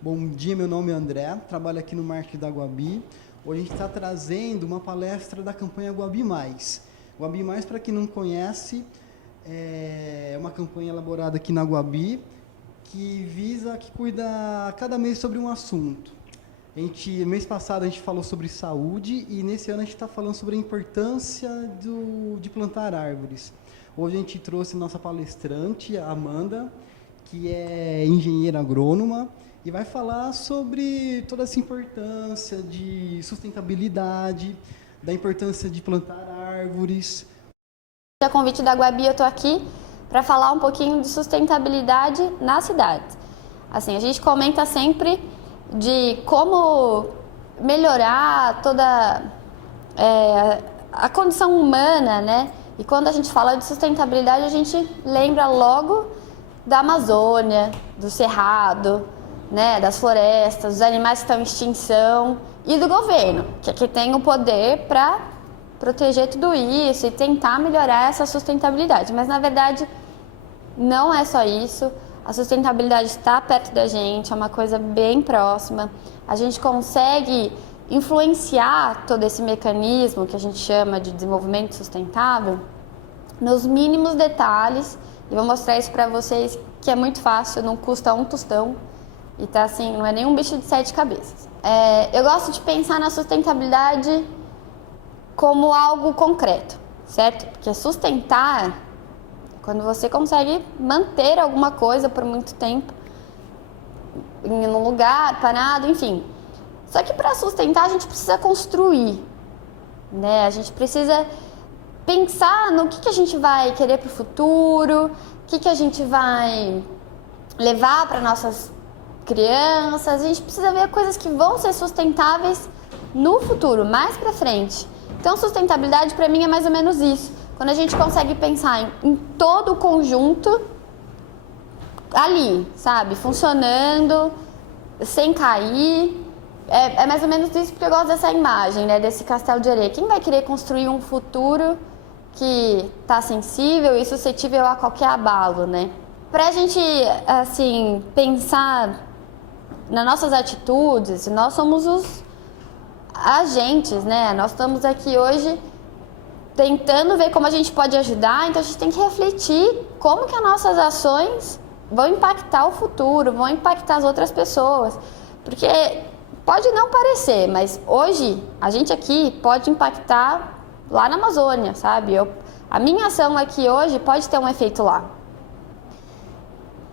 Bom dia, meu nome é André, trabalho aqui no marketing da Guabi. Hoje a gente está trazendo uma palestra da campanha Guabi Mais. Guabi Mais, para quem não conhece, é uma campanha elaborada aqui na Guabi que cuida cada mês sobre um assunto. Mês passado a gente falou sobre saúde e nesse ano a gente está falando sobre a importância de plantar árvores. Hoje a gente trouxe nossa palestrante, a Amanda, que é engenheira agrônoma, e vai falar sobre toda essa importância de sustentabilidade, da importância de plantar árvores. A convite da Guabi, eu estou aqui para falar um pouquinho de sustentabilidade na cidade. Assim, a gente comenta sempre de como melhorar toda a condição humana, né? E quando a gente fala de sustentabilidade, a gente lembra logo da Amazônia, do Cerrado, né, das florestas, dos animais que estão em extinção e do governo, que tem o poder para proteger tudo isso e tentar melhorar essa sustentabilidade. Mas, na verdade, não é só isso. A sustentabilidade está perto da gente, é uma coisa bem próxima. A gente consegue influenciar todo esse mecanismo que a gente chama de desenvolvimento sustentável nos mínimos detalhes. E vou mostrar isso para vocês, que é muito fácil, não custa um tostão. E tá assim, não é nenhum bicho de 7 cabeças. Eu gosto de pensar na sustentabilidade como algo concreto, certo? Porque sustentar, quando você consegue manter alguma coisa por muito tempo, em um lugar, parado, enfim. Só que para sustentar a gente precisa construir, né? A gente precisa pensar no que a gente vai querer para o futuro, o que a gente vai levar para nossas crianças. A gente precisa ver coisas que vão ser sustentáveis no futuro, mais para frente. Então, sustentabilidade para mim é mais ou menos isso. Quando a gente consegue pensar em todo o conjunto ali, sabe? Funcionando, sem cair. É mais ou menos isso, porque eu gosto dessa imagem, né? Desse castelo de areia. Quem vai querer construir um futuro que está sensível e suscetível a qualquer abalo, né? Pra gente, assim, pensar nas nossas atitudes, nós somos os agentes, né? Nós estamos aqui hoje tentando ver como a gente pode ajudar, então a gente tem que refletir como que as nossas ações vão impactar o futuro, vão impactar as outras pessoas. Porque pode não parecer, mas hoje a gente aqui pode impactar lá na Amazônia, sabe? A minha ação aqui hoje pode ter um efeito lá.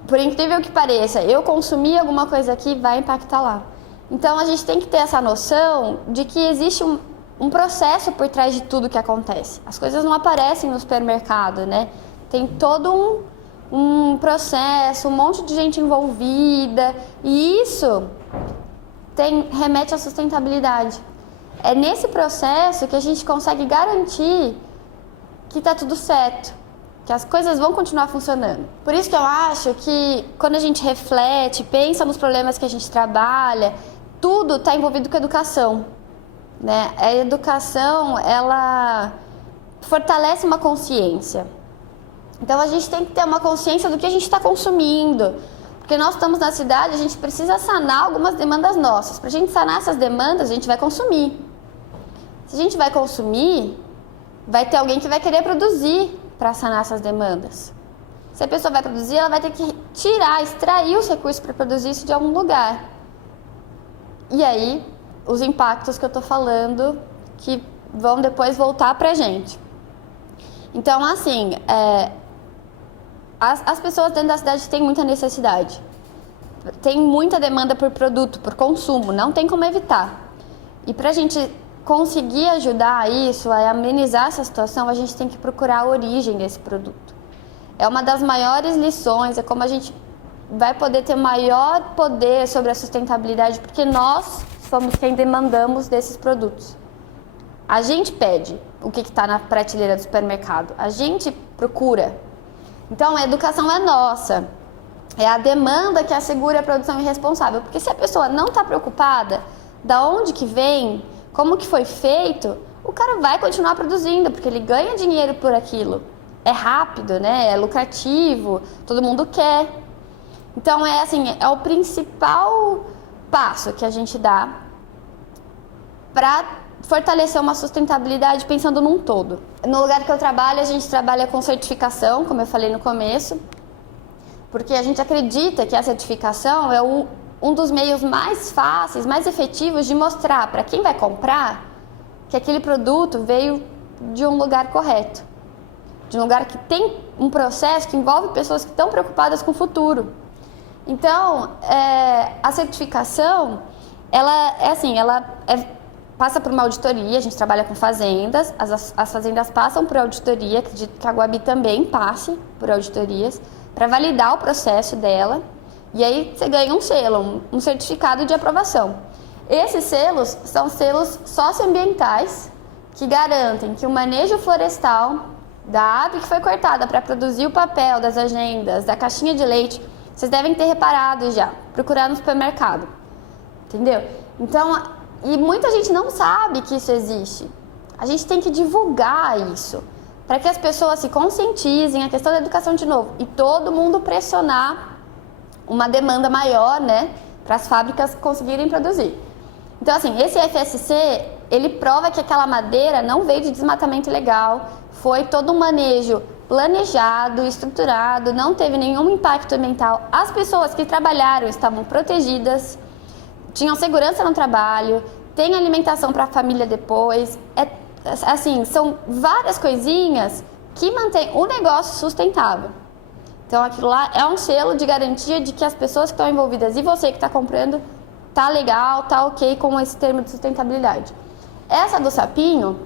Por incrível que pareça, eu consumir alguma coisa aqui vai impactar lá. Então a gente tem que ter essa noção de que existe um processo por trás de tudo que acontece. As coisas não aparecem no supermercado, né? Tem todo um processo, um monte de gente envolvida, e isso remete à sustentabilidade. É nesse processo que a gente consegue garantir que está tudo certo, que as coisas vão continuar funcionando. Por isso que eu acho que quando a gente reflete, pensa nos problemas que a gente trabalha, tudo está envolvido com a educação, né? A educação, ela fortalece uma consciência. Então a gente tem que ter uma consciência do que a gente está consumindo, porque nós estamos na cidade, a gente precisa sanar algumas demandas nossas. Para a gente sanar essas demandas, a gente vai consumir. Se a gente vai consumir, vai ter alguém que vai querer produzir para sanar essas demandas. Se a pessoa vai produzir, ela vai ter que extrair os recursos para produzir isso de algum lugar. E aí, os impactos que eu estou falando, que vão depois voltar para a gente. Então, assim, as pessoas dentro da cidade têm muita necessidade. Tem muita demanda por produto, por consumo, não tem como evitar. E para a gente conseguir ajudar isso, a amenizar essa situação, a gente tem que procurar a origem desse produto. É uma das maiores lições, é como a gente vai poder ter maior poder sobre a sustentabilidade, porque nós somos quem demandamos desses produtos. A gente pede o que está na prateleira do supermercado, a gente procura. Então, a educação é nossa, é a demanda que assegura a produção irresponsável, porque se a pessoa não está preocupada, da onde que vem, como que foi feito, o cara vai continuar produzindo, porque ele ganha dinheiro por aquilo. É rápido, né? É lucrativo, todo mundo quer. Então, é o principal passo que a gente dá para fortalecer uma sustentabilidade pensando num todo. No lugar que eu trabalho, a gente trabalha com certificação, como eu falei no começo, porque a gente acredita que a certificação é um dos meios mais fáceis, mais efetivos de mostrar para quem vai comprar que aquele produto veio de um lugar correto, de um lugar que tem um processo que envolve pessoas que estão preocupadas com o futuro. Então, a certificação, passa por uma auditoria, a gente trabalha com fazendas, as fazendas passam por auditoria, acredito que a Guabi também passe por auditorias, para validar o processo dela, e aí você ganha um selo, um certificado de aprovação. Esses selos são selos socioambientais que garantem que o manejo florestal da árvore que foi cortada para produzir o papel das agendas, da caixinha de leite, vocês devem ter reparado já, procurar no supermercado, entendeu? Então, e muita gente não sabe que isso existe. A gente tem que divulgar isso, para que as pessoas se conscientizem, a questão da educação de novo, e todo mundo pressionar uma demanda maior, né, para as fábricas conseguirem produzir. Então, assim, esse FSC, ele prova que aquela madeira não veio de desmatamento ilegal, foi todo um manejo planejado, estruturado, não teve nenhum impacto ambiental. As pessoas que trabalharam estavam protegidas, tinham segurança no trabalho, tem alimentação para a família depois. Assim, são várias coisinhas que mantêm o negócio sustentável. Então, aquilo lá é um selo de garantia de que as pessoas que estão envolvidas e você que está comprando tá legal, tá ok com esse termo de sustentabilidade. Essa do sapinho,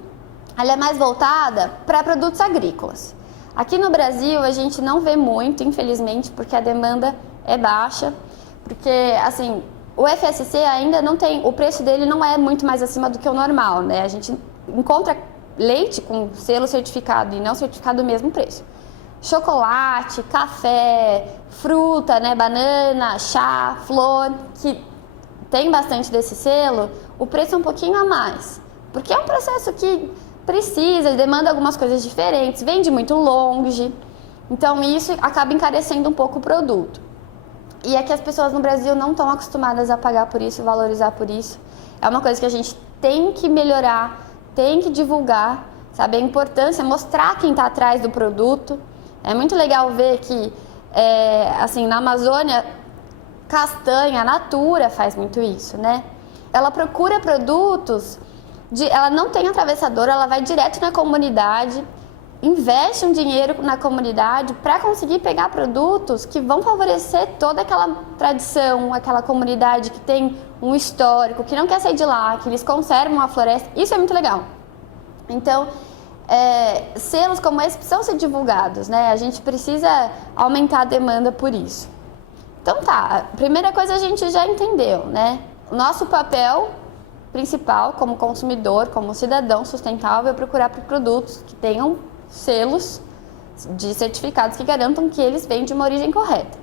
ela é mais voltada para produtos agrícolas. Aqui no Brasil a gente não vê muito, infelizmente, porque a demanda é baixa, porque assim, o FSC ainda não tem, o preço dele não é muito mais acima do que o normal, né? A gente encontra leite com selo certificado e não certificado do mesmo preço. Chocolate, café, fruta, né, banana, chá, flor, que tem bastante desse selo, o preço é um pouquinho a mais, porque é um processo que precisa, demanda algumas coisas diferentes, vende muito longe, então isso acaba encarecendo um pouco o produto. E é que as pessoas no Brasil não estão acostumadas a pagar por isso, valorizar por isso. É uma coisa que a gente tem que melhorar, tem que divulgar, sabe? A importância, mostrar quem está atrás do produto. É muito legal ver que, assim, na Amazônia, castanha, a Natura faz muito isso, né? Ela procura produtos, ela não tem atravessador, ela vai direto na comunidade, investe um dinheiro na comunidade para conseguir pegar produtos que vão favorecer toda aquela tradição, aquela comunidade que tem um histórico, que não quer sair de lá, que eles conservam a floresta. Isso é muito legal. Então, selos como esse precisam ser divulgados, né? A gente precisa aumentar a demanda por isso. Então tá, a primeira coisa a gente já entendeu, né? O nosso papel principal como consumidor, como cidadão sustentável é procurar por produtos que tenham selos de certificados que garantam que eles vêm de uma origem correta.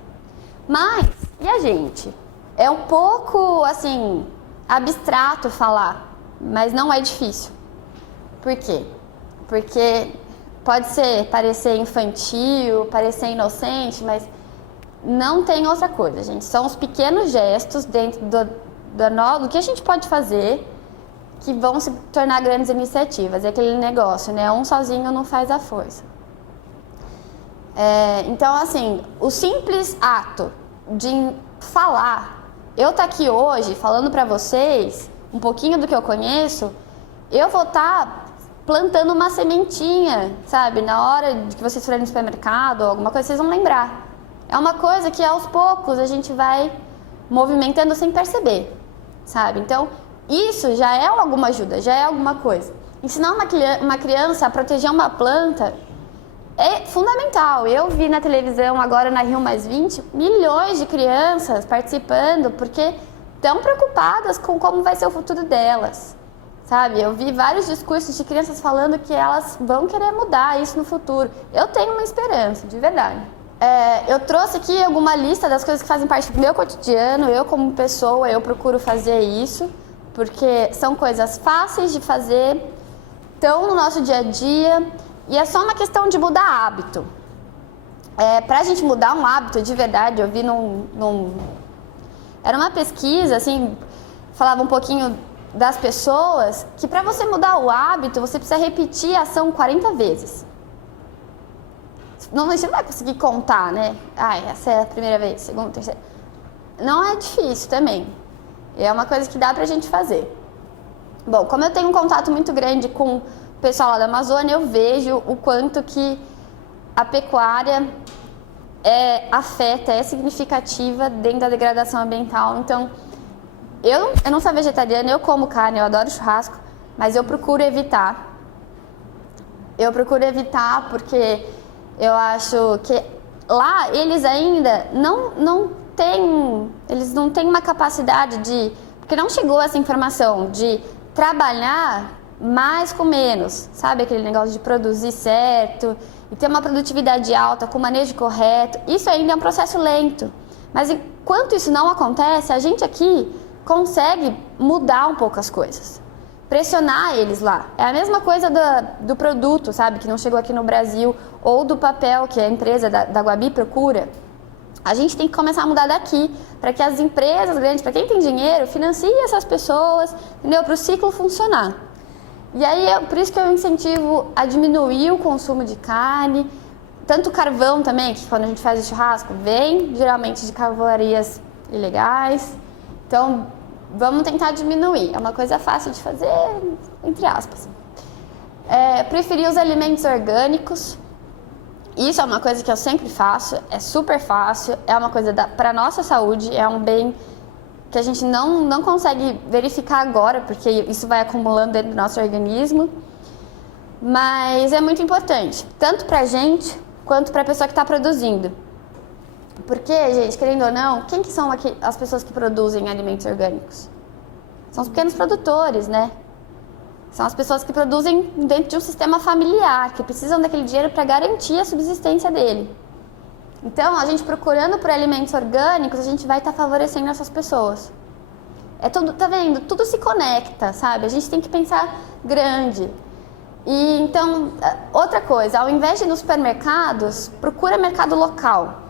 Mas, e a gente? É um pouco, assim, abstrato falar, mas não é difícil. Por quê? Porque pode parecer infantil, parecer inocente, mas não tem outra coisa, gente. São os pequenos gestos dentro do que a gente pode fazer que vão se tornar grandes iniciativas. É aquele negócio, né? Um sozinho não faz a força. Então, assim, o simples ato de falar, eu estar aqui hoje falando para vocês um pouquinho do que eu conheço, eu vou estar plantando uma sementinha, sabe? Na hora de que vocês forem no supermercado ou alguma coisa, vocês vão lembrar. É uma coisa que aos poucos a gente vai movimentando sem perceber, sabe? Então, isso já é alguma ajuda, já é alguma coisa. Ensinar uma criança a proteger uma planta é fundamental. Eu vi na televisão, agora na Rio+20, milhões de crianças participando porque estão preocupadas com como vai ser o futuro delas, sabe? Eu vi vários discursos de crianças falando que elas vão querer mudar isso no futuro. Eu tenho uma esperança, de verdade. Eu trouxe aqui alguma lista das coisas que fazem parte do meu cotidiano. Eu, como pessoa, eu procuro fazer isso, porque são coisas fáceis de fazer, estão no nosso dia a dia, e é só uma questão de mudar hábito. Pra gente mudar um hábito de verdade, eu vi Era uma pesquisa, assim, falava um pouquinho das pessoas, que para você mudar o hábito, você precisa repetir a ação 40 vezes. Não, você não vai conseguir contar, né? Essa é a primeira vez, segunda, terceira. Não é difícil também. É uma coisa que dá pra gente fazer. Bom, como eu tenho um contato muito grande com o pessoal lá da Amazônia, eu vejo o quanto que a pecuária afeta, é significativa dentro da degradação ambiental. Então, eu não sou vegetariana, eu como carne, eu adoro churrasco, mas eu procuro evitar. Eu procuro evitar porque eu acho que lá eles ainda não têm uma capacidade de... Porque não chegou essa informação de trabalhar mais com menos, sabe? Aquele negócio de produzir certo e ter uma produtividade alta, com manejo correto. Isso ainda é um processo lento. Mas enquanto isso não acontece, a gente aqui consegue mudar um pouco as coisas. Pressionar eles lá. É a mesma coisa do produto, sabe? Que não chegou aqui no Brasil. Ou do papel que a empresa da Guabi procura. A gente tem que começar a mudar daqui, para que as empresas grandes, para quem tem dinheiro, financie essas pessoas, entendeu? Para o ciclo funcionar. E aí, por isso que eu incentivo a diminuir o consumo de carne, tanto carvão também, que quando a gente faz o churrasco, vem geralmente de carvoarias ilegais. Então, vamos tentar diminuir. É uma coisa fácil de fazer, entre aspas. Preferir os alimentos orgânicos. Isso é uma coisa que eu sempre faço, é super fácil, é uma coisa para a nossa saúde, é um bem que a gente não consegue verificar agora, porque isso vai acumulando dentro do nosso organismo, mas é muito importante, tanto para a gente, quanto para a pessoa que está produzindo. Porque, gente, querendo ou não, quem que são as pessoas que produzem alimentos orgânicos? São os pequenos produtores, né? São as pessoas que produzem dentro de um sistema familiar, que precisam daquele dinheiro para garantir a subsistência dele. Então, a gente procurando por alimentos orgânicos, a gente vai estar favorecendo essas pessoas. Tá vendo? Tudo se conecta, sabe? A gente tem que pensar grande. E então, outra coisa, ao invés de ir nos supermercados, procura mercado local.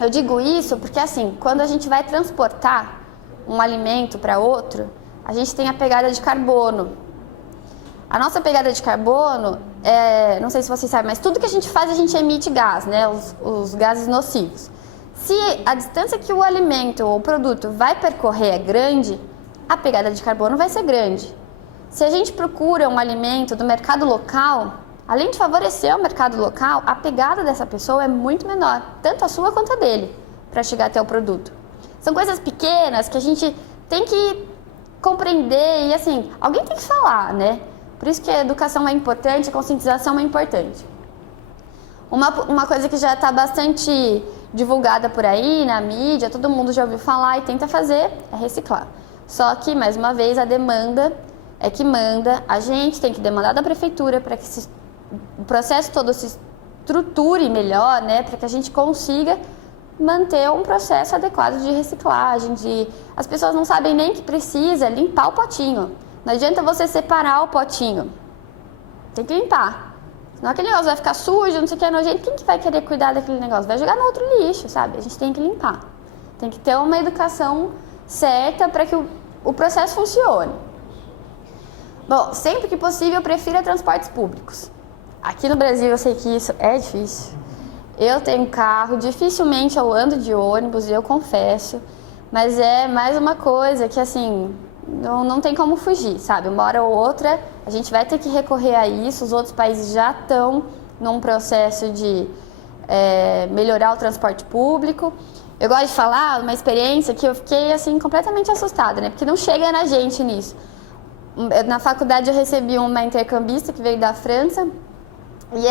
Eu digo isso porque, assim, quando a gente vai transportar um alimento para outro, a gente tem a pegada de carbono. A nossa pegada de carbono, não sei se vocês sabem, mas tudo que a gente faz, a gente emite gás, né? Os gases nocivos. Se a distância que o alimento ou o produto vai percorrer é grande, a pegada de carbono vai ser grande. Se a gente procura um alimento do mercado local, além de favorecer o mercado local, a pegada dessa pessoa é muito menor, tanto a sua quanto a dele, para chegar até o produto. São coisas pequenas que a gente tem que compreender e, assim, alguém tem que falar, né? Por isso que a educação é importante, a conscientização é importante. Uma coisa que já está bastante divulgada por aí, na mídia, todo mundo já ouviu falar e tenta fazer, é reciclar. Só que, mais uma vez, a demanda é que manda, a gente tem que demandar da prefeitura para que o processo todo se estruture melhor, né, para que a gente consiga manter um processo adequado de reciclagem, as pessoas não sabem nem que precisa limpar o potinho. Não adianta você separar o potinho, tem que limpar. Senão aquele negócio vai ficar sujo, não sei o que, é nojento. Quem que vai querer cuidar daquele negócio? Vai jogar no outro lixo, sabe? A gente tem que limpar. Tem que ter uma educação certa para que o processo funcione. Bom, sempre que possível, eu prefiro transportes públicos. Aqui no Brasil eu sei que isso é difícil. Eu tenho carro, dificilmente eu ando de ônibus, eu confesso. Mas é mais uma coisa que, assim, não tem como fugir, sabe? Uma hora ou outra a gente vai ter que recorrer a isso. Os outros países já estão num processo de melhorar o transporte público. Eu gosto de falar uma experiência que eu fiquei, assim, completamente assustada, né? Porque não chega na gente nisso. Na faculdade eu recebi uma intercambista que veio da França e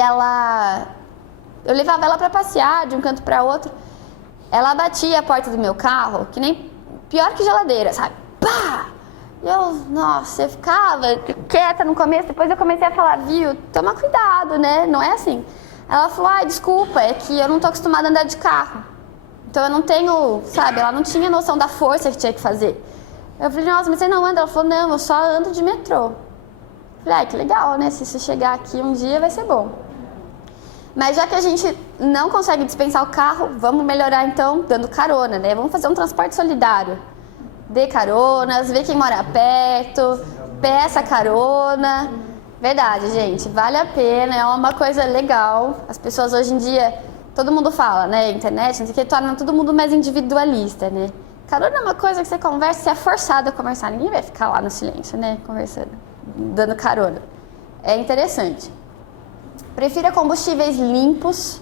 eu levava ela para passear de um canto para outro. Ela batia a porta do meu carro, que nem pior que geladeira, sabe? Pá! E eu ficava quieta no começo, depois eu comecei a falar, viu, toma cuidado, né? Não é assim. Ela falou, desculpa, é que eu não tô acostumada a andar de carro. Então eu não tenho, sabe, ela não tinha noção da força que tinha que fazer. Eu falei, nossa, mas você não anda? Ela falou, não, eu só ando de metrô. Eu falei, que legal, né? Se você chegar aqui um dia vai ser bom. Mas já que a gente não consegue dispensar o carro, vamos melhorar então dando carona, né? Vamos fazer um transporte solidário. Dê caronas, vê quem mora perto, peça carona. Verdade, gente, vale a pena, é uma coisa legal. As pessoas hoje em dia, todo mundo fala, né? Internet, não sei o que, torna todo mundo mais individualista, né? Carona é uma coisa que você conversa, você é forçado a conversar. Ninguém vai ficar lá no silêncio, né? Conversando, dando carona. É interessante. Prefira combustíveis limpos.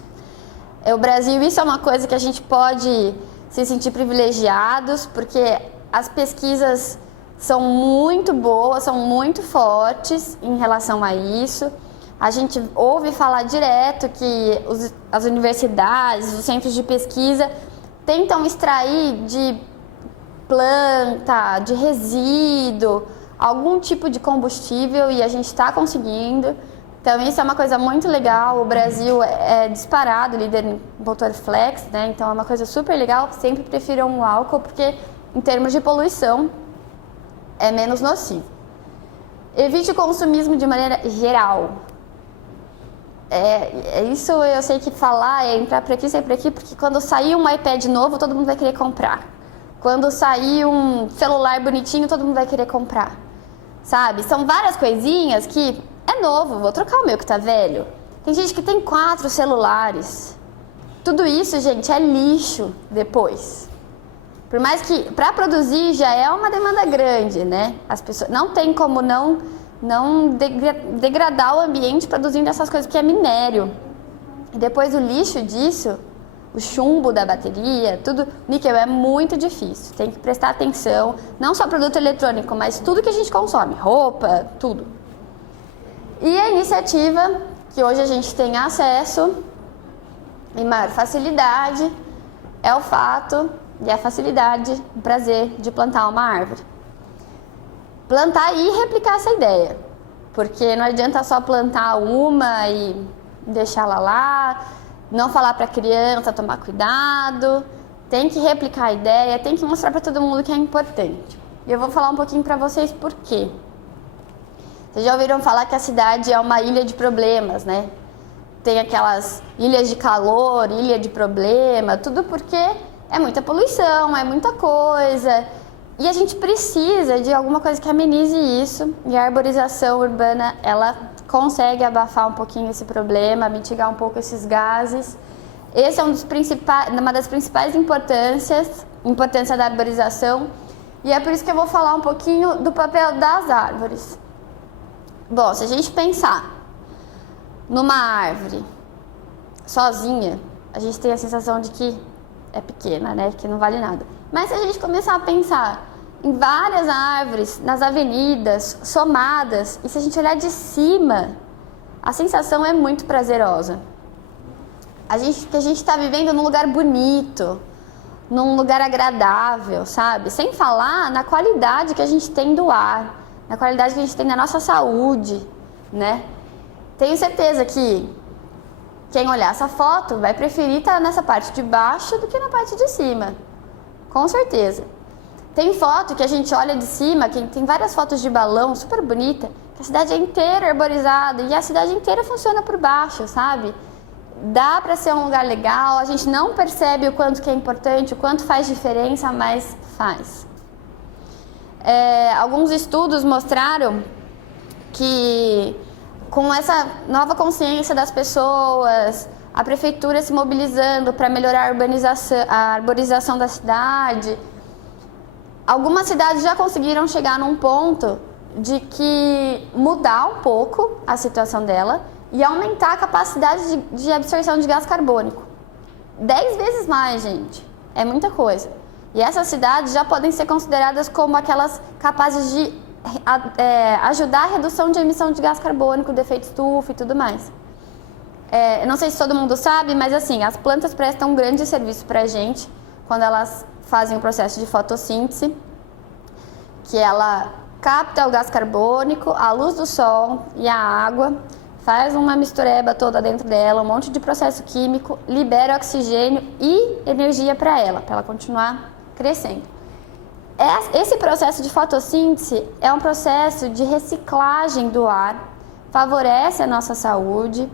O Brasil, isso é uma coisa que a gente pode se sentir privilegiados, porque as pesquisas são muito boas, são muito fortes em relação a isso. A gente ouve falar direto que as universidades, os centros de pesquisa tentam extrair de planta, de resíduo, algum tipo de combustível e a gente está conseguindo. Então isso é uma coisa muito legal, o Brasil é disparado, líder em motor flex, né? Então é uma coisa super legal, sempre prefiram o álcool porque em termos de poluição é menos nocivo. Evite o consumismo de maneira geral. Isso eu sei que falar é entrar por aqui, sair por aqui, porque quando sair um iPad novo todo mundo vai querer comprar. Quando sair um celular bonitinho todo mundo vai querer comprar. Sabe? São várias coisinhas que é novo, vou trocar o meu que tá velho. Tem gente que tem 4 celulares. Tudo isso, gente, é lixo depois. Por mais que para produzir já é uma demanda grande, né? As pessoas não tem como não degradar o ambiente produzindo essas coisas, que é minério. E depois o lixo disso, o chumbo da bateria, tudo, níquel é muito difícil. Tem que prestar atenção, não só produto eletrônico, mas tudo que a gente consome, roupa, tudo. E a iniciativa que hoje a gente tem acesso e maior facilidade é o fato e a facilidade, o prazer de plantar uma árvore. Plantar e replicar essa ideia, porque não adianta só plantar uma e deixá-la lá, não falar para a criança tomar cuidado, tem que replicar a ideia, tem que mostrar para todo mundo que é importante. E eu vou falar um pouquinho para vocês por quê. Vocês já ouviram falar que a cidade é uma ilha de problemas, né? Tem aquelas ilhas de calor, ilha de problema, tudo porque é muita poluição, é muita coisa. E a gente precisa de alguma coisa que amenize isso. E a arborização urbana, ela consegue abafar um pouquinho esse problema, mitigar um pouco esses gases. Esse é uma das principais importância da arborização. E é por isso que eu vou falar um pouquinho do papel das árvores. Bom, se a gente pensar numa árvore sozinha, a gente tem a sensação de que é pequena, né? Que não vale nada. Mas se a gente começar a pensar em várias árvores, nas avenidas, somadas, e se a gente olhar de cima, a sensação é muito prazerosa. Que a gente está vivendo num lugar bonito, num lugar agradável, sabe? Sem falar na qualidade que a gente tem do ar, na qualidade que a gente tem da nossa saúde, né? Tenho certeza que quem olhar essa foto vai preferir estar nessa parte de baixo do que na parte de cima, com certeza. Tem foto que a gente olha de cima, que tem várias fotos de balão super bonita, que a cidade é inteira arborizada e a cidade inteira funciona por baixo, sabe? Dá para ser um lugar legal, a gente não percebe o quanto que é importante, o quanto faz diferença, mas faz. Alguns estudos mostraram que com essa nova consciência das pessoas, a prefeitura se mobilizando para melhorar a arborização da cidade, algumas cidades já conseguiram chegar num ponto de que mudar um pouco a situação dela e aumentar a capacidade de absorção de gás carbônico. 10 vezes mais, gente. É muita coisa. E essas cidades já podem ser consideradas como aquelas capazes de ajudar a redução de emissão de gás carbônico, de efeito estufa e tudo mais. Eu não sei se todo mundo sabe, mas assim, as plantas prestam um grande serviço para a gente quando elas fazem o processo de fotossíntese, que ela capta o gás carbônico, a luz do sol e a água, faz uma mistureba toda dentro dela, um monte de processo químico, libera oxigênio e energia para ela continuar crescendo. Esse processo de fotossíntese é um processo de reciclagem do ar favorece a nossa saúde.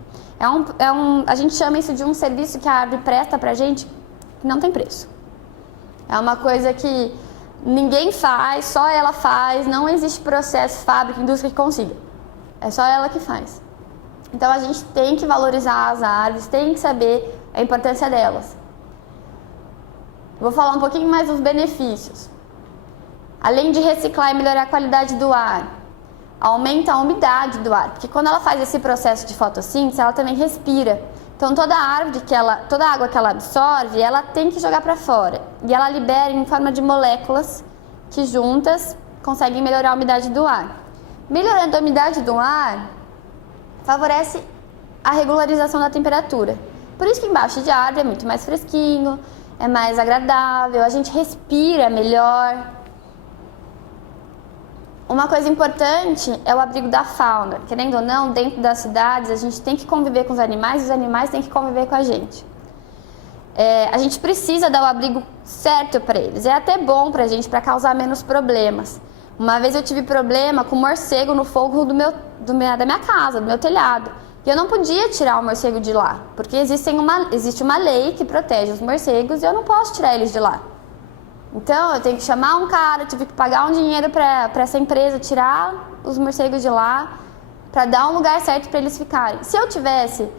A gente chama isso de um serviço que a árvore presta pra gente que não tem preço. É uma coisa que ninguém faz, só ela faz, não existe processo, fábrica, indústria que consiga. É só ela que faz. Então a gente tem que valorizar as árvores, tem que saber a importância delas. Vou falar um pouquinho mais dos benefícios. Além de reciclar e melhorar a qualidade do ar, aumenta a umidade do ar, porque quando ela faz esse processo de fotossíntese, ela também respira. Então toda a água que ela absorve, ela tem que jogar para fora. E ela libera em forma de moléculas que juntas conseguem melhorar a umidade do ar. Melhorando a umidade do ar, favorece a regularização da temperatura. Por isso que embaixo de árvore é muito mais fresquinho, é mais agradável, a gente respira melhor. Uma coisa importante é o abrigo da fauna. Querendo ou não, dentro das cidades, a gente tem que conviver com os animais têm que conviver com a gente. A gente precisa dar o abrigo certo para eles. É até bom para a gente, para causar menos problemas. Uma vez eu tive problema com morcego no forro da minha casa, do meu telhado. E eu não podia tirar o morcego de lá, porque existe uma lei que protege os morcegos e eu não posso tirar eles de lá. Então eu tenho que chamar um cara, tive que pagar um dinheiro para essa empresa tirar os morcegos de lá, para dar um lugar certo para eles ficarem. Se eu tivesse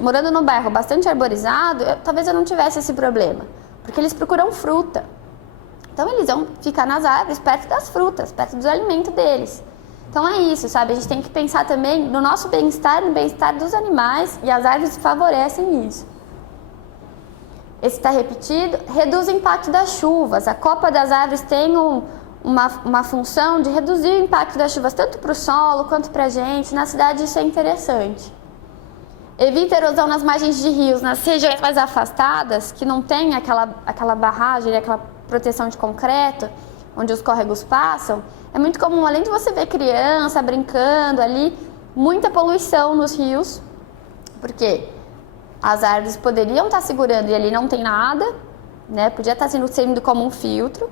morando num bairro bastante arborizado, talvez eu não tivesse esse problema, porque eles procuram fruta. Então eles vão ficar nas árvores, perto das frutas, perto do alimento deles. Então é isso, sabe? A gente tem que pensar também no nosso bem-estar, no bem-estar dos animais, e as árvores favorecem isso. Esse está repetido, reduz o impacto das chuvas. A copa das árvores tem uma função de reduzir o impacto das chuvas, tanto para o solo quanto para a gente. Na cidade isso é interessante. Evita erosão nas margens de rios, nas regiões mais afastadas, que não tem aquela barragem, aquela proteção de concreto, onde os córregos passam. É muito comum, além de você ver criança brincando ali, muita poluição nos rios, porque as árvores poderiam estar segurando e ali não tem nada, né? Podia estar sendo como um filtro.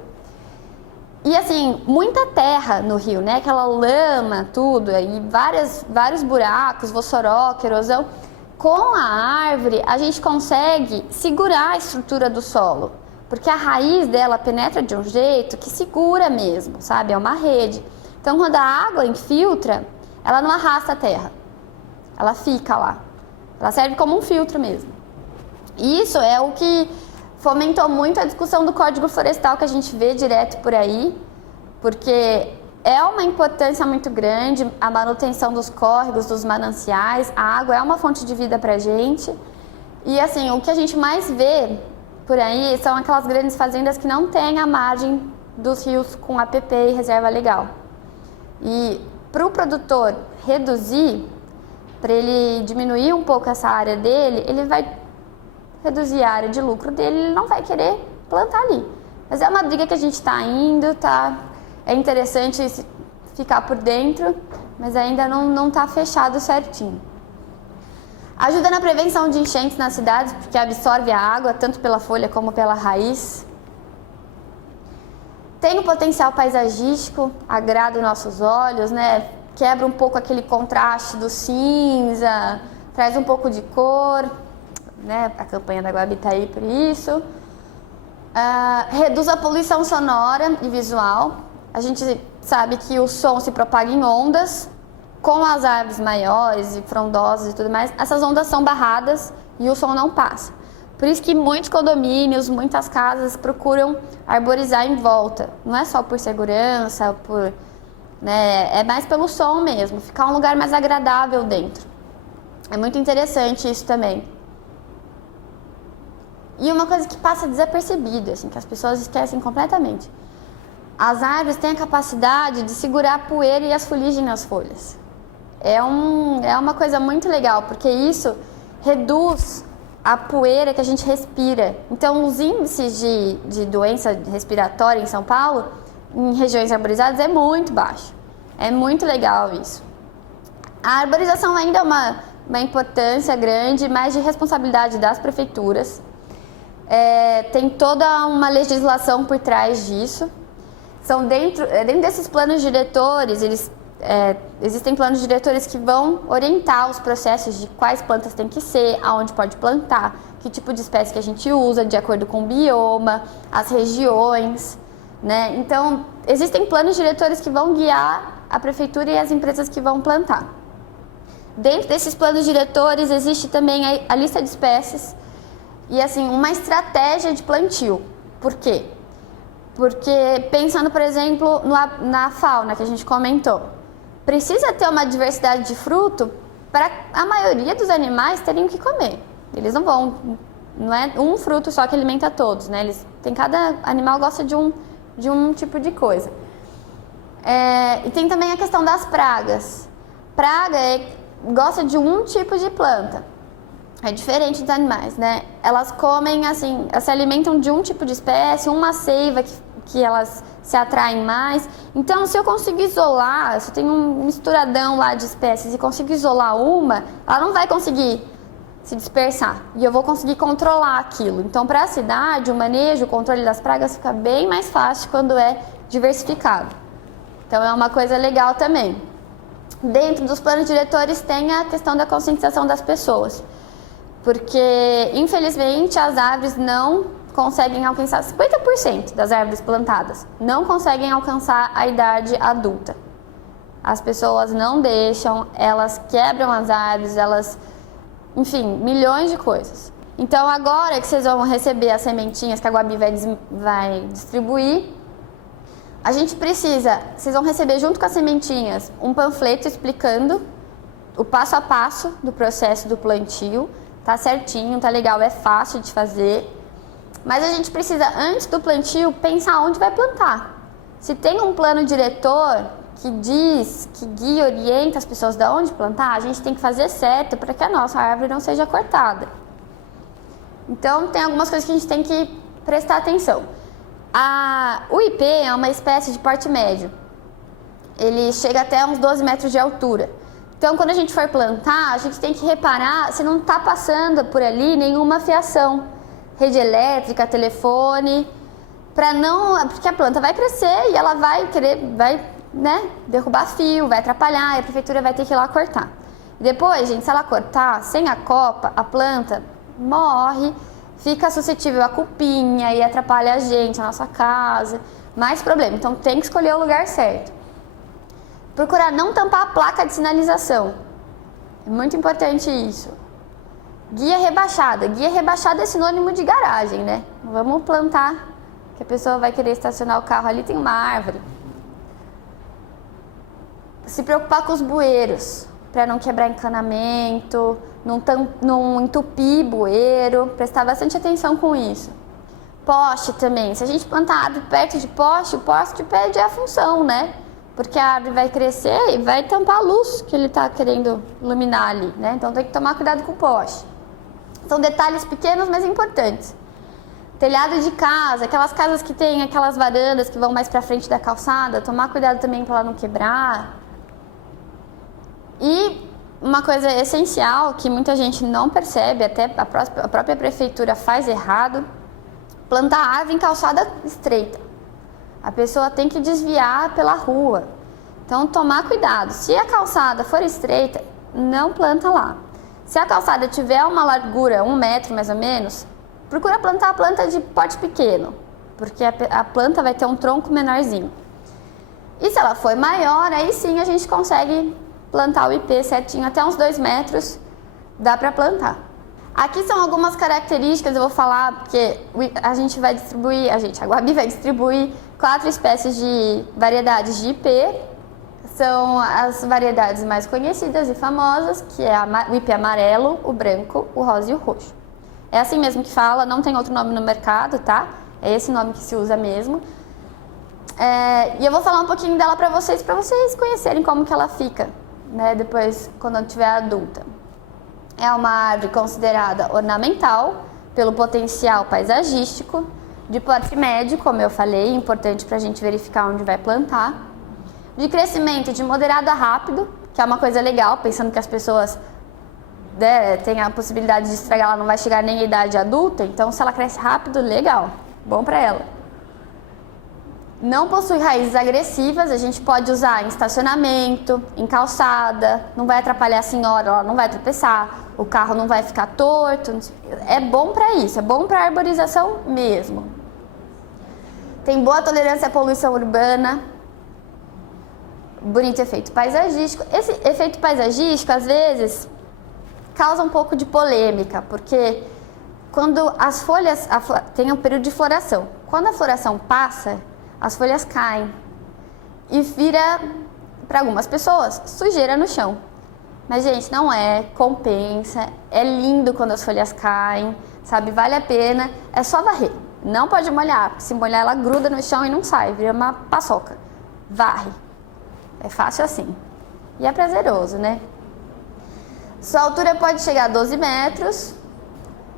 E assim, muita terra no rio, né? Aquela lama, tudo, e vários buracos, vossoroca, erosão. Com a árvore, a gente consegue segurar a estrutura do solo, porque a raiz dela penetra de um jeito que segura mesmo, sabe? É uma rede. Então, quando a água infiltra, ela não arrasta a terra, ela fica lá. Ela serve como um filtro mesmo. E isso é o que fomentou muito a discussão do Código Florestal que a gente vê direto por aí, porque é uma importância muito grande a manutenção dos córregos, dos mananciais. A água é uma fonte de vida pra gente. E assim, o que a gente mais vê por aí são aquelas grandes fazendas que não têm a margem dos rios com APP e reserva legal. E para o produtor reduzir, para ele diminuir um pouco essa área dele, ele vai reduzir a área de lucro dele, ele não vai querer plantar ali. Mas é uma briga que a gente está indo, tá? É interessante ficar por dentro, mas ainda não está fechado certinho. Ajuda na prevenção de enchentes nas cidades, porque absorve a água, tanto pela folha como pela raiz. Tem um potencial paisagístico, agrada os nossos olhos, né? Quebra um pouco aquele contraste do cinza, traz um pouco de cor, né? A campanha da Guabi está aí por isso. Reduz a poluição sonora e visual. A gente sabe que o som se propaga em ondas, com as árvores maiores e frondosas e tudo mais, essas ondas são barradas e o som não passa. Por isso que muitos condomínios, muitas casas procuram arborizar em volta. Não é só por segurança, né, é mais pelo som mesmo, ficar um lugar mais agradável dentro. É muito interessante isso também. E uma coisa que passa desapercebida, assim, que as pessoas esquecem completamente. As árvores têm a capacidade de segurar a poeira e as fuligens nas folhas. É uma coisa muito legal, porque isso reduz a poeira que a gente respira. Então, os índices de doença respiratória em São Paulo, em regiões arborizadas, é muito baixo. É muito legal isso. A arborização ainda é uma importância grande, mas de responsabilidade das prefeituras. Tem toda uma legislação por trás disso. São dentro desses planos diretores, eles existem planos diretores que vão orientar os processos de quais plantas tem que ser, aonde pode plantar, que tipo de espécie que a gente usa, de acordo com o bioma, as regiões, né? Então, existem planos diretores que vão guiar a prefeitura e as empresas que vão plantar. Dentro desses planos diretores existe também a lista de espécies e assim uma estratégia de plantio. Por quê? Porque pensando, por exemplo, na fauna que a gente comentou, precisa ter uma diversidade de fruto para a maioria dos animais terem o que comer. Eles não é um fruto só que alimenta todos, né? Cada animal gosta de um tipo de coisa. E tem também a questão das pragas. Praga gosta de um tipo de planta. É diferente dos animais, né? Elas comem, assim, elas se alimentam de um tipo de espécie, uma seiva que elas se atraem mais. Então, se eu consigo isolar, se eu tenho um misturadão lá de espécies e consigo isolar uma, ela não vai conseguir se dispersar. E eu vou conseguir controlar aquilo. Então, para a cidade, o manejo, o controle das pragas fica bem mais fácil quando é diversificado. Então, é uma coisa legal também. Dentro dos planos diretores tem a questão da conscientização das pessoas. Porque, infelizmente, as árvores não conseguem alcançar, 50% das árvores plantadas não conseguem alcançar a idade adulta. As pessoas não deixam, elas quebram as árvores, enfim, milhões de coisas. Então, agora que vocês vão receber as sementinhas que a Guabi vai distribuir, vocês vão receber junto com as sementinhas um panfleto explicando o passo a passo do processo do plantio. Tá certinho, tá legal, é fácil de fazer. Mas a gente precisa, antes do plantio, pensar onde vai plantar. Se tem um plano diretor que diz, que guia, orienta as pessoas de onde plantar, a gente tem que fazer certo para que a nossa árvore não seja cortada. Então, tem algumas coisas que a gente tem que prestar atenção. O ipê é uma espécie de porte médio. Ele chega até uns 12 metros de altura. Então, quando a gente for plantar, a gente tem que reparar se não está passando por ali nenhuma fiação, rede elétrica, telefone, porque a planta vai crescer e ela vai derrubar fio, vai atrapalhar e a prefeitura vai ter que ir lá cortar. Depois, gente, se ela cortar sem a copa, a planta morre, fica suscetível a cupinha e atrapalha a gente, a nossa casa, mais problema. Então, tem que escolher o lugar certo. Procurar não tampar a placa de sinalização. É muito importante isso. Guia rebaixada. Guia rebaixada é sinônimo de garagem, né? Vamos plantar, que a pessoa vai querer estacionar o carro ali, tem uma árvore. Se preocupar com os bueiros, para não quebrar encanamento, não entupir bueiro, prestar bastante atenção com isso. Poste também. Se a gente plantar árvore perto de poste, o poste perde a função, né? Porque a árvore vai crescer e vai tampar a luz que ele está querendo iluminar ali, né? Então tem que tomar cuidado com o poste. São detalhes pequenos, mas importantes. Telhado de casa, aquelas casas que tem aquelas varandas que vão mais para frente da calçada, tomar cuidado também para ela não quebrar. E uma coisa essencial que muita gente não percebe, até a própria prefeitura faz errado, plantar árvore em calçada estreita. A pessoa tem que desviar pela rua. Então, tomar cuidado. Se a calçada for estreita, não planta lá. Se a calçada tiver uma largura, 1 metro mais ou menos, procura plantar a planta de porte pequeno, porque a planta vai ter um tronco menorzinho. E se ela for maior, aí sim a gente consegue plantar o ipê certinho, até uns 2 metros dá para plantar. Aqui são algumas características, eu vou falar, porque a Guabi vai distribuir 4 espécies de variedades de ipê. São as variedades mais conhecidas e famosas, que é o ipê amarelo, o branco, o rosa e o roxo. É assim mesmo que fala, não tem outro nome no mercado, tá? É esse nome que se usa mesmo. E eu vou falar um pouquinho dela para vocês conhecerem como que ela fica, né? Depois, quando ela estiver adulta. É uma árvore considerada ornamental, pelo potencial paisagístico, de porte médio, como eu falei, importante para a gente verificar onde vai plantar. De crescimento de moderado a rápido, que é uma coisa legal, pensando que as pessoas têm a possibilidade de estragar, ela não vai chegar nem à idade adulta, então se ela cresce rápido, legal, bom para ela. Não possui raízes agressivas, a gente pode usar em estacionamento, em calçada, não vai atrapalhar a senhora, ela não vai tropeçar, o carro não vai ficar torto. É bom para isso, é bom para arborização mesmo. Tem boa tolerância à poluição urbana, bonito efeito paisagístico. Esse efeito paisagístico, às vezes, causa um pouco de polêmica, porque quando as folhas, tem um período de floração, quando a floração passa, as folhas caem e vira, para algumas pessoas, sujeira no chão. Mas, gente, não é, compensa, é lindo quando as folhas caem, sabe, vale a pena, é só varrer. Não pode molhar, porque se molhar ela gruda no chão e não sai, vira uma paçoca. Varre. É fácil assim. E é prazeroso, né? Sua altura pode chegar a 12 metros,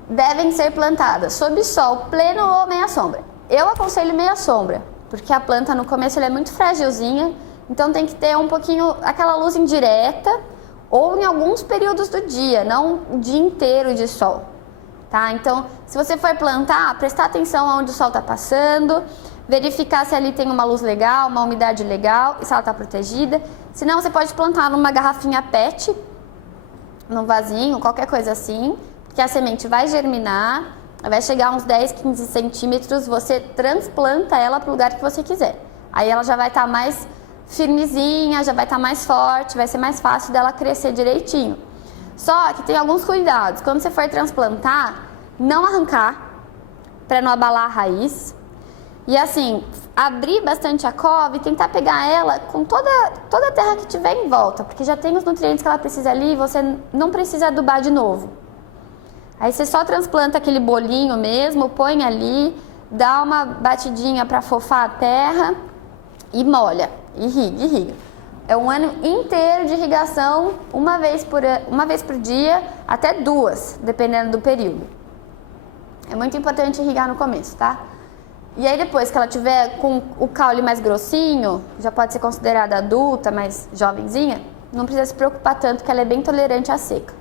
devem ser plantadas sob sol pleno ou meia sombra. Eu aconselho meia sombra, porque a planta no começo ela é muito fragilzinha, então tem que ter um pouquinho aquela luz indireta ou em alguns períodos do dia, não o dia inteiro de sol, tá? Então, se você for plantar, prestar atenção aonde o sol está passando, verificar se ali tem uma luz legal, uma umidade legal e se ela está protegida. Senão, você pode plantar numa garrafinha PET, num vasinho, qualquer coisa assim, que a semente vai germinar, vai chegar a uns 10, 15 centímetros, você transplanta ela para o lugar que você quiser. Aí ela já vai estar mais firmezinha, já vai estar mais forte, vai ser mais fácil dela crescer direitinho. Só que tem alguns cuidados. Quando você for transplantar, não arrancar, para não abalar a raiz. E assim, abrir bastante a cova e tentar pegar ela com toda a terra que tiver em volta, porque já tem os nutrientes que ela precisa ali e você não precisa adubar de novo. Aí você só transplanta aquele bolinho mesmo, põe ali, dá uma batidinha para fofar a terra e molha, irriga. É um ano inteiro de irrigação, uma vez por dia, até 2, dependendo do período. É muito importante irrigar no começo, tá? E aí depois que ela tiver com o caule mais grossinho, já pode ser considerada adulta, mais jovenzinha, não precisa se preocupar tanto que ela é bem tolerante à seca.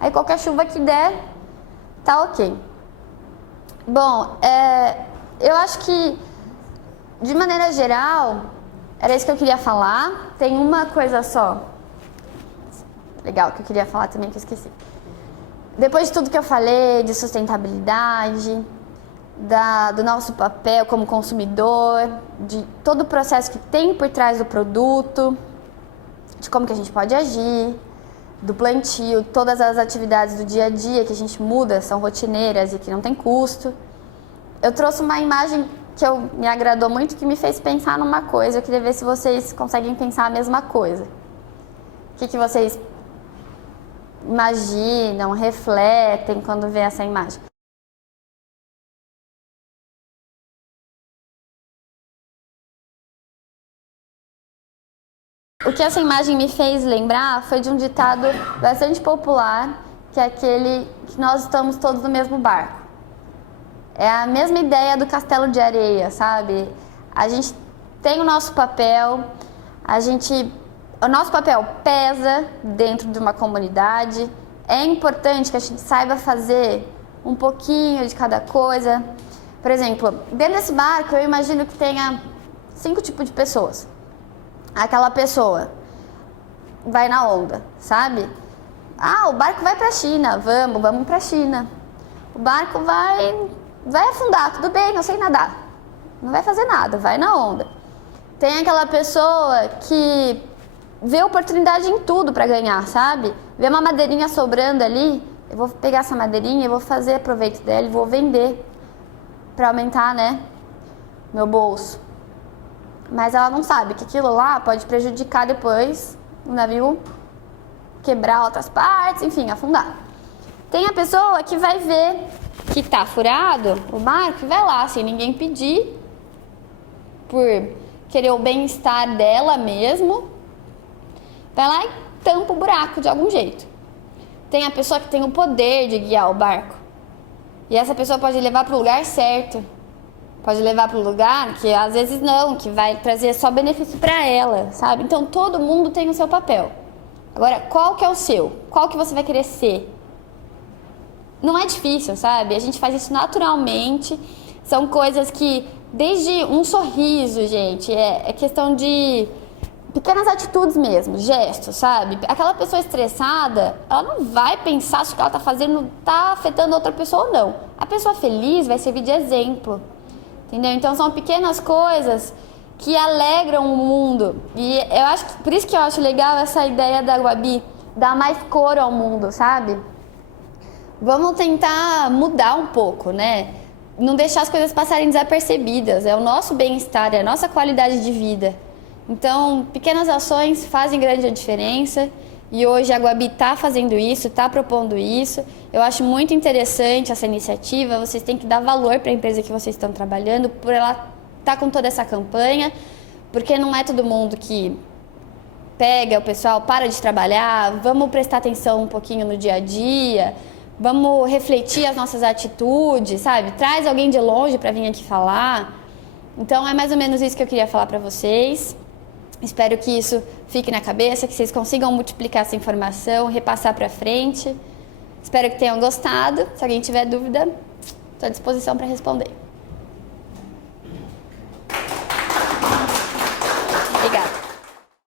Aí qualquer chuva que der, tá ok. Bom, eu acho que, de maneira geral, era isso que eu queria falar. Tem uma coisa só legal que eu queria falar também que eu esqueci. Depois de tudo que eu falei, de sustentabilidade, do nosso papel como consumidor, de todo o processo que tem por trás do produto, de como que a gente pode agir, do plantio, todas as atividades do dia a dia que a gente muda, são rotineiras e que não tem custo. Eu trouxe uma imagem que me agradou muito, que me fez pensar numa coisa. Eu queria ver se vocês conseguem pensar a mesma coisa. O que vocês imaginam, refletem quando vê essa imagem? O que essa imagem me fez lembrar foi de um ditado bastante popular, que é aquele que nós estamos todos no mesmo barco. É a mesma ideia do castelo de areia, sabe? A gente tem o nosso papel, o nosso papel pesa dentro de uma comunidade. É importante que a gente saiba fazer um pouquinho de cada coisa. Por exemplo, dentro desse barco eu imagino que tenha 5 tipos de pessoas. Aquela pessoa vai na onda, sabe? O barco vai pra China, vamos pra China. O barco vai afundar, tudo bem, não sei nadar. Não vai fazer nada, vai na onda. Tem aquela pessoa que vê oportunidade em tudo pra ganhar, sabe? Vê uma madeirinha sobrando ali, eu vou pegar essa madeirinha, eu vou fazer proveito dela e vou vender pra aumentar, né, meu bolso. Mas ela não sabe que aquilo lá pode prejudicar depois o navio, quebrar outras partes, enfim, afundar. Tem a pessoa que vai ver que tá furado o barco e vai lá, sem ninguém pedir, por querer o bem-estar dela mesmo, vai lá e tampa o buraco de algum jeito. Tem a pessoa que tem o poder de guiar o barco. E essa pessoa pode levar para o lugar certo. Pode levar para o lugar que às vezes não, que vai trazer só benefício para ela, sabe? Então todo mundo tem o seu papel. Agora, qual que é o seu? Qual que você vai querer ser? Não é difícil, sabe? A gente faz isso naturalmente. São coisas que desde um sorriso, gente, é questão de pequenas atitudes mesmo, gestos, sabe? Aquela pessoa estressada, ela não vai pensar se o que ela tá fazendo tá afetando outra pessoa ou não. A pessoa feliz vai servir de exemplo, entendeu? Então são pequenas coisas que alegram o mundo. E eu acho que, por isso que eu acho legal essa ideia da Guabi, dar mais cor ao mundo, sabe? Vamos tentar mudar um pouco, né? Não deixar as coisas passarem desapercebidas. É o nosso bem-estar, é a nossa qualidade de vida. Então, pequenas ações fazem grande diferença e hoje a Guabi está fazendo isso, está propondo isso. Eu acho muito interessante essa iniciativa, vocês têm que dar valor para a empresa que vocês estão trabalhando, por ela estar com toda essa campanha, porque não é todo mundo que pega o pessoal, para de trabalhar, vamos prestar atenção um pouquinho no dia a dia, vamos refletir as nossas atitudes, sabe? Traz alguém de longe para vir aqui falar. Então, é mais ou menos isso que eu queria falar para vocês. Espero que isso fique na cabeça, que vocês consigam multiplicar essa informação, repassar para frente. Espero que tenham gostado. Se alguém tiver dúvida, estou à disposição para responder.